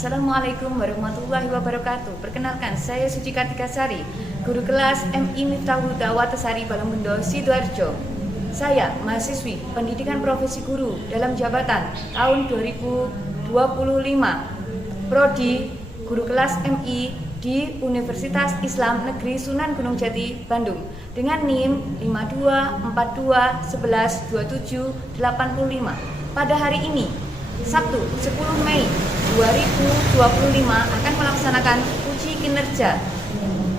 Assalamualaikum warahmatullahi wabarakatuh. Perkenalkan, saya Suci Kartika Sari, guru kelas MI Miftahul Watasari Balongbendo, Sidoarjo. Saya mahasiswi Pendidikan Profesi Guru dalam jabatan tahun 2025, Prodi Guru Kelas MI di Universitas Islam Negeri Sunan Gunung Jati, Bandung, dengan NIM 5242112785. Pada hari ini, Sabtu 10 Mei 2025 akan melaksanakan uji kinerja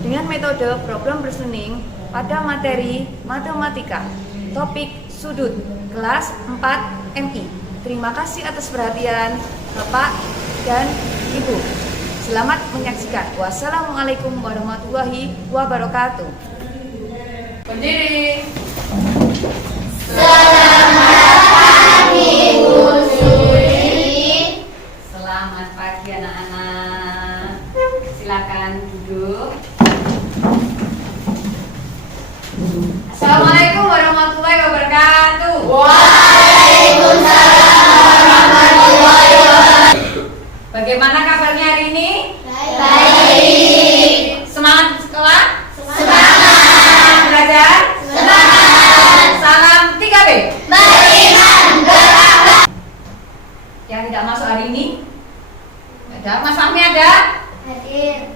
dengan metode problem reasoning pada materi matematika, topik sudut, kelas 4 MI. Terima kasih atas perhatian Bapak dan Ibu. Selamat menyaksikan. Wassalamualaikum warahmatullahi wabarakatuh. Berdiri. Selamat pagi Bu Suri. Selamat pagi anak-anak. Silakan duduk. Assalamualaikum warahmatullahi wabarakatuh. Waalaikumsalam warahmatullahi wabarakatuh. Bagaimana kabarnya hari ini? Baik. Semangat sekolah? Semangat. Belajar? Semangat. Salam 3B. Beriman berakhlak. Yang tidak masuk hari ini? Ada. Mas Fahmi ada? Hadir.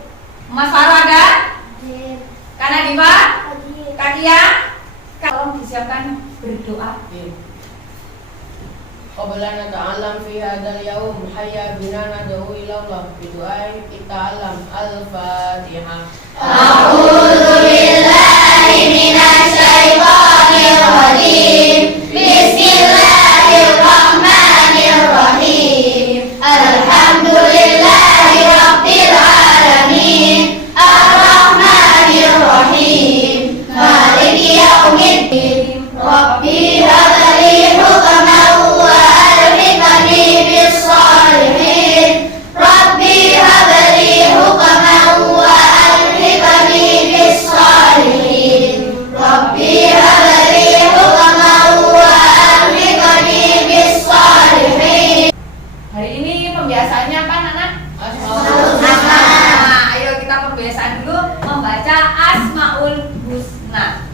Mas Farah ada? Hadir. Kak Nadifa? Hadir. Kak Kia? Tolong disiapkan berdoa. قبل أن نتعلم في هذا اليوم هيا بنا ندعو إلى الله بدعاء التعلم. الفاتحة. أعوذ بالله من الشيطان الرجيم. بسم الله الرحمن الرحيم. الحمد لله رب العالمين. الرحمن الرحيم. مالك يوم الدين. ربي هب لي حكما وألحقني بالصالحين. ربي هب لي حكما وألحقني بالصالحين. ربي هب لي حكما وألحقني بالصالحين. Hari ini pembiasaannya apa anak-anak? Asmaul Nah, ayo kita pembiasaan dulu membaca Asmaul Husna.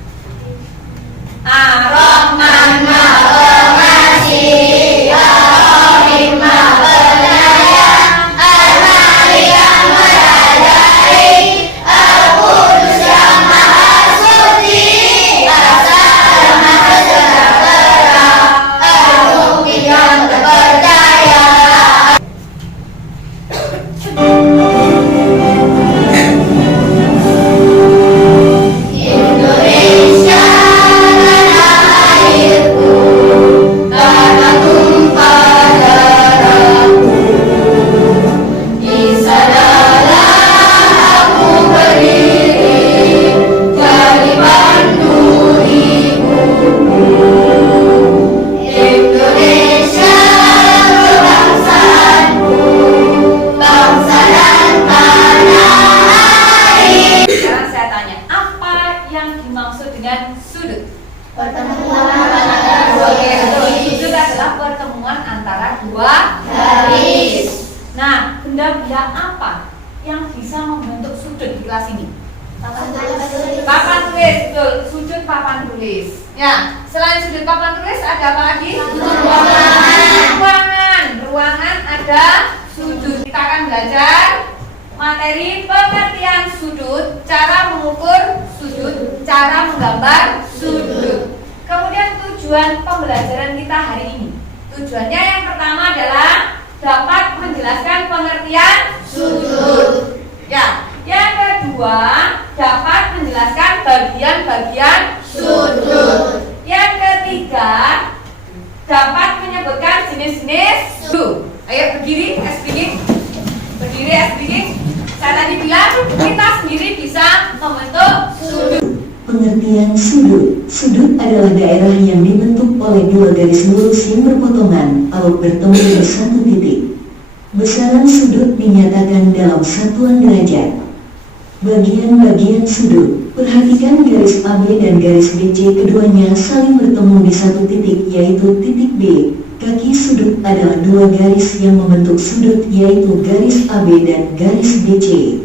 Ar-Rahman Maha Pengasih, Ar-Rahim Maha Penyayang, Al-Malik yang Merajai, Al-Qudus yang Maha Suci, As-Salam Maha Sejahtera, Al-Mu'min yang terpercaya. Indonesia tanah airku, tanah tumpah darahku. Di sanalah aku berdiri, jadi pandu ibuku. Indonesia kebangsaanku, bangsa dan tanah air. Sekarang saya tanya, apa yang dimaksud dengan sudut? Pertemuan antara dua garis. Sudut adalah pertemuan antara dua. Garis. Nah, benda-benda apa yang bisa membentuk sudut di kelas ini? Papan tulis, betul. Sudut papan tulis. Ya, selain sudut papan tulis ada apa lagi? Ruangan. Ruangan ada sudut. Kita akan belajar materi pengertian sudut, cara mengukur sudut, cara menggambar sudut. Kemudian tujuan pembelajaran kita hari ini. Tujuannya yang pertama adalah dapat menjelaskan pengertian sudut. Ya, yang kedua dapat menjelaskan bagian-bagian sudut. Yang ketiga dapat menyebutkan jenis-jenis sudut. Ayo berdiri, speaking. Berdiri, speaking. Saya tadi bilang kita sendiri bisa membentuk sudut. Pengertian sudut. Sudut adalah daerah yang dibentuk oleh dua garis lurus yang berpotongan lalu bertemu di satu titik. Besaran sudut dinyatakan dalam satuan derajat. Bagian-bagian sudut. Perhatikan garis AB dan garis BC, keduanya saling bertemu di satu titik, yaitu titik B. Kaki sudut sudut adalah dua garis yang membentuk sudut, yaitu garis AB dan garis BC.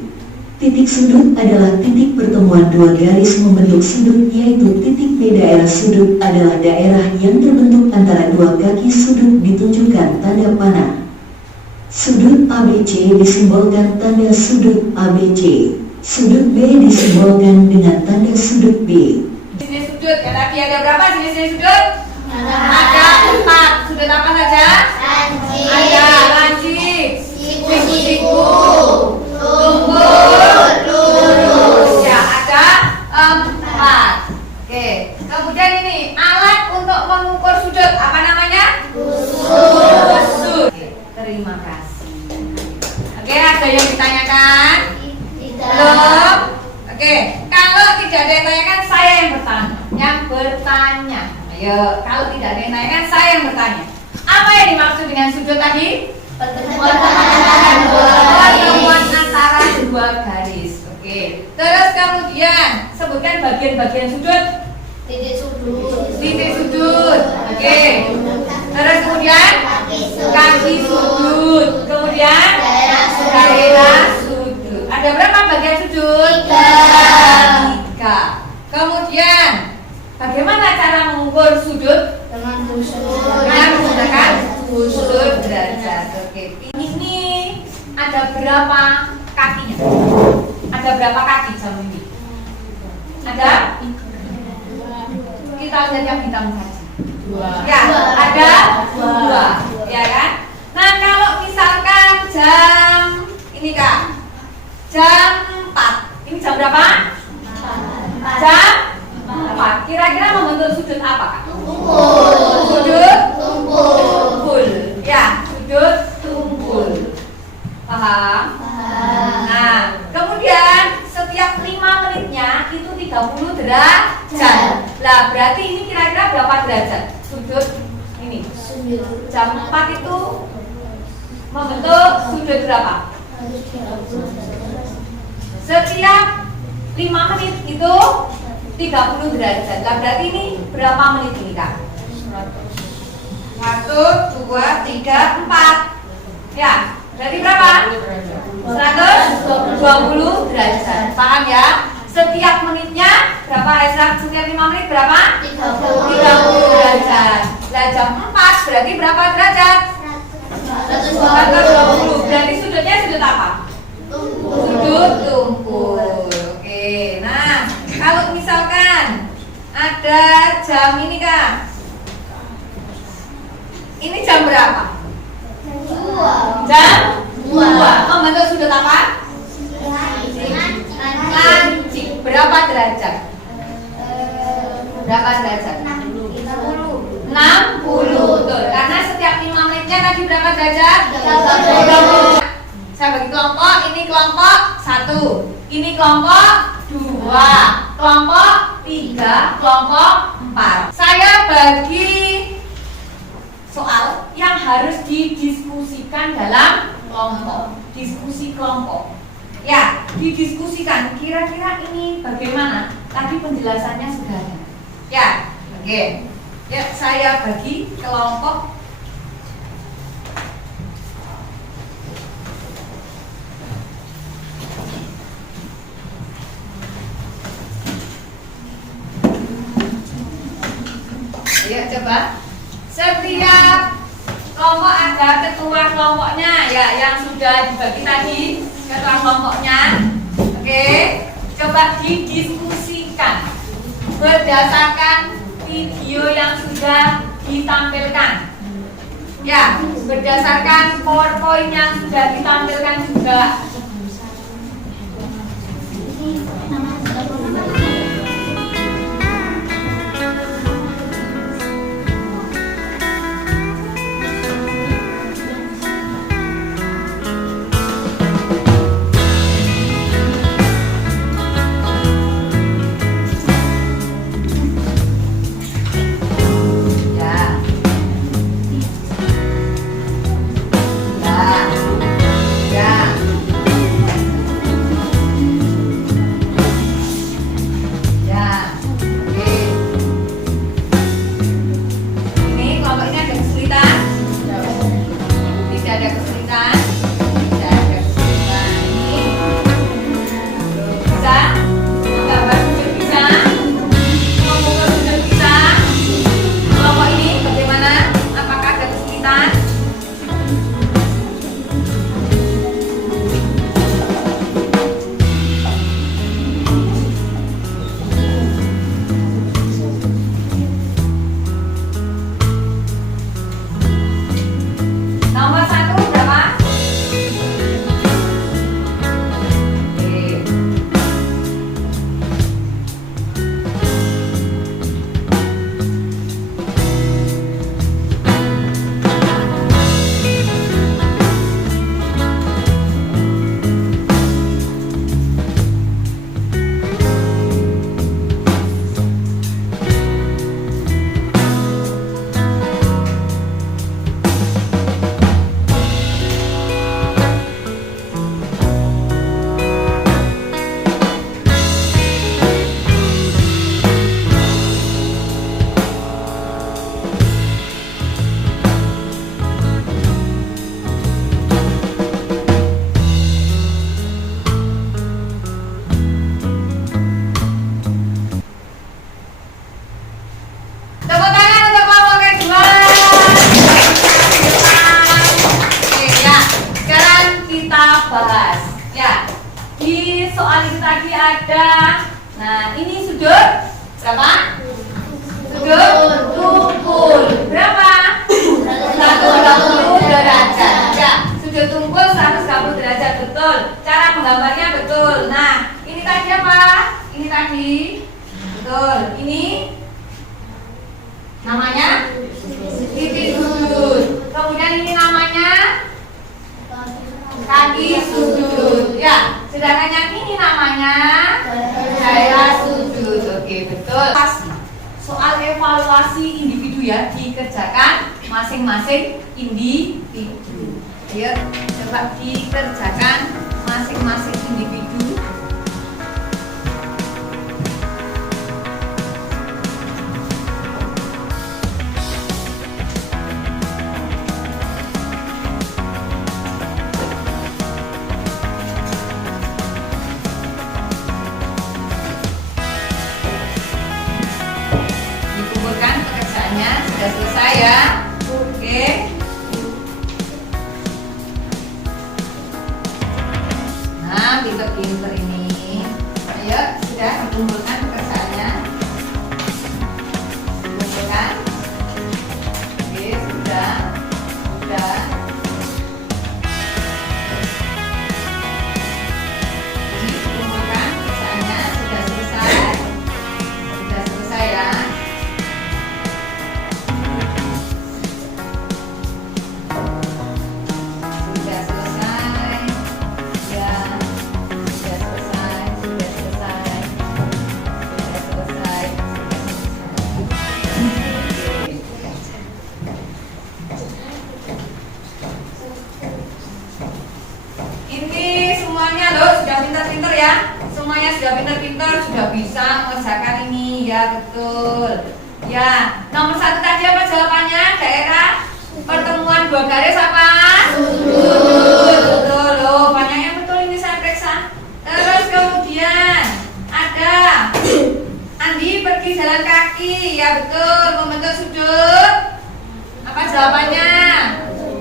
Titik sudut adalah titik pertemuan dua garis membentuk sudut, yaitu titik B. Daerah sudut adalah daerah yang terbentuk antara dua kaki sudut, ditunjukkan tanda panah. Sudut ABC disimbolkan tanda sudut ABC. Sudut B disimbolkan dengan tanda sudut B. Jenis sudut, ya tadi ada berapa jenis sudut? Ada 4. Sudut apa saja? Ada lancip, siku-siku, tumpul, lurus. Ya, ada 4. Oke. Kemudian ini alat untuk mengukur sudut, apa namanya? Busur. Terima kasih. Oke, ada yang ditanyakan? Belum? Oke, kalau tidak ada yang ditanyakan, saya yang bertanya. Ayo, kalau tidak ada yang ditanyakan, saya yang bertanya. Apa yang dimaksud dengan sudut tadi? Pertemuan antara dua garis. Oke. Terus kemudian sebutkan bagian-bagian sudut. Titik sudut. Oke. Terus kemudian kaki sudut. Kemudian daerah sudut. Ada berapa bagian sudut? 3. Kemudian bagaimana cara mengukur sudut? Dengan menggunakan busur derajat. Oke. Ini ada berapa kakinya? Ada berapa kaki jam ini? Ada? Kita lihat yang hitam saja. 2. Ya, ada 2. Ya kan? Nah, kalau misalkan jam ini Kak, jam 4. Ini jam berapa? Jam 4. Kira-kira membentuk sudut apa Kak? Sudut tumpul. Ya, sudut tumpul. Paham? Nah, kemudian setiap 5 menitnya itu 30 derajat. Lah, berarti ini kira-kira berapa derajat? Sudut ini. Jam 4 itu membentuk sudut berapa? Setiap 5 menit itu 30 derajat. Lah berarti ini berapa menit ini Kak? 1, 2, 3, 4. Ya, berarti berapa? 120 derajat. Paham ya? Setiap menitnya berapa? Setiap 5 menit berapa? 30 derajat. Lah jam 4 berarti berapa derajat? 120. Berarti sudutnya sudut apa? Sudut tumpul. Oke. Nah, kalau misalkan ada jam ini Kak, ini jam berapa? Jam 2. Membentuk sudut apa? Lancip. Berapa derajat? Berapa derajat? 60. Betul. Karena setiap 5 menitnya tadi berapa derajat? 30. Saya bagi kelompok, ini kelompok 1, ini kelompok 2, kelompok 3, kelompok 4. Saya bagi soal yang harus didiskusikan dalam kelompok. Diskusi kelompok. Ya, didiskusikan kira-kira ini bagaimana? Tadi penjelasannya sudah ada. Ya, oke. Ya, saya bagi kelompok. Ya, coba. Setiap kelompok ada ketua kelompoknya, ya, yang sudah dibagi tadi, ketua kelompoknya. Oke, coba didiskusikan berdasarkan video yang sudah ditampilkan. Ya, berdasarkan PowerPoint yang sudah ditampilkan juga. lanjut lagi ada. Nah, ini sudut berapa? Sudut tungkul. Berapa? 180 derajat. Ya, sudut tungkul 180 derajat, betul. Cara menggambarnya betul. Nah, ini tadi apa? Ini tadi. Betul. Ini namanya titik sudut. Kemudian ini namanya kaki sudut. Ya, sedangkan yang ini namanya daerah sudut. Oke, betul. Soal evaluasi individu ya, dikerjakan masing-masing individu. Ayo, coba dikerjakan masing-masing individu. Sudah selesai ya. Oke. Nah, pinter-pinter ini. Ayo, sudah dikumpulkan pekerjaannya. Dikumpulkan. Oke, sudah. Ini dikumpulkan pekerjaannya. Sudah selesai. Sudah selesai ya. Pintar-pintar ya, semuanya sudah pintar-pintar, sudah bisa mengerjakan ini ya, betul ya. Nomor 1 tadi apa jawabannya? Daerah pertemuan dua garis apa? Sudut. Betul loh, banyak yang betul ini saya periksa. Terus kemudian ada Andi pergi jalan kaki, ya betul, membentuk sudut. Apa jawabannya?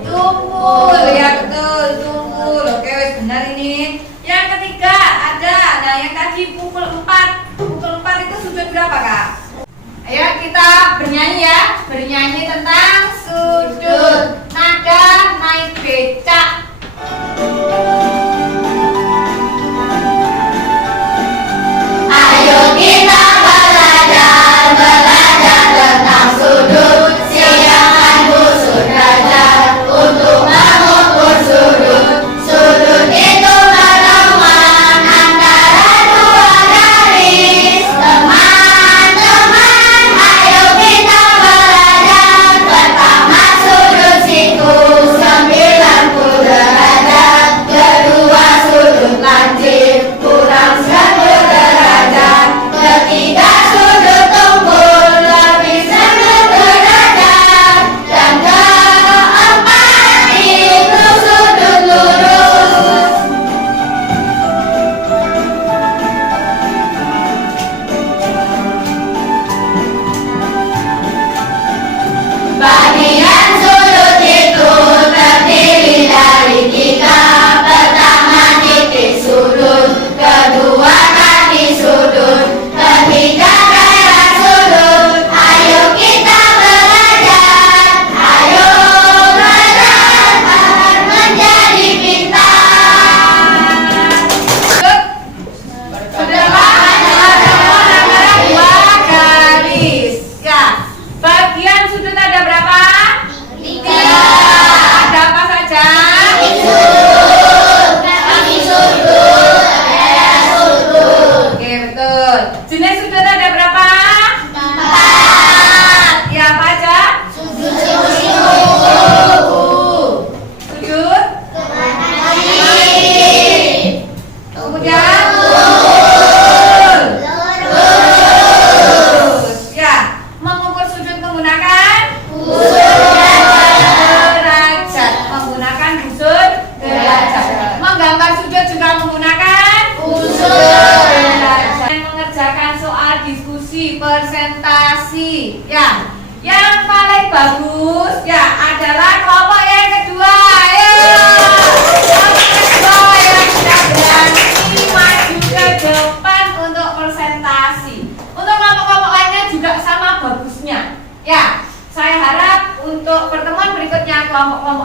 Tungkul, ya betul, tungkul. Oke, wes benar ini. Yang ketiga ada, nah yang tadi pukul 4 itu sudut berapa Kak? Ayo kita bernyanyi ya, bernyanyi tentang sudut. Nada naik becak. Ayo kita belajar tentang sudut. Siapkan busur derajat untuk mengukur sudut. Sudut itu pertemuan antara dua garis. Teman-teman, ayo kita belajar. Pertama sudut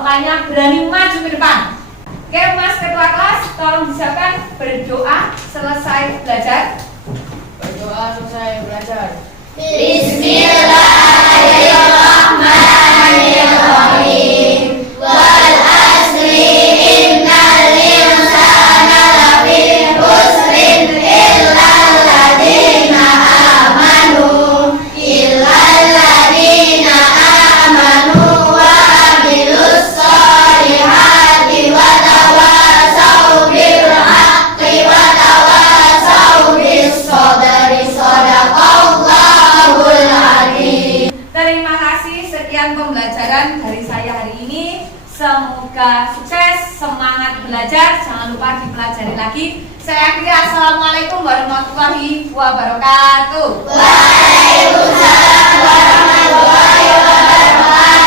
makanya berani maju ke depan. Oke, Mas Ketua kelas, tolong disiapkan berdoa selesai belajar. Berdoa selesai belajar. Bismillahirrahmanirrahim. Wal asri innal insana lafi khusrin illal ladzina amanu wa amilus solihati wa tawasau bil haqqi wa tawasau bis sabri. Shadaqallahul adzim. Terima kasih, sekian pembelajaran dari saya hari ini. Semoga sukses, semangat belajar, jangan lupa dipelajari lagi. Saya akhiri, assalamualaikum warahmatullahi wabarakatuh. Waalaikumsalam warahmatullahi wabarakatuh.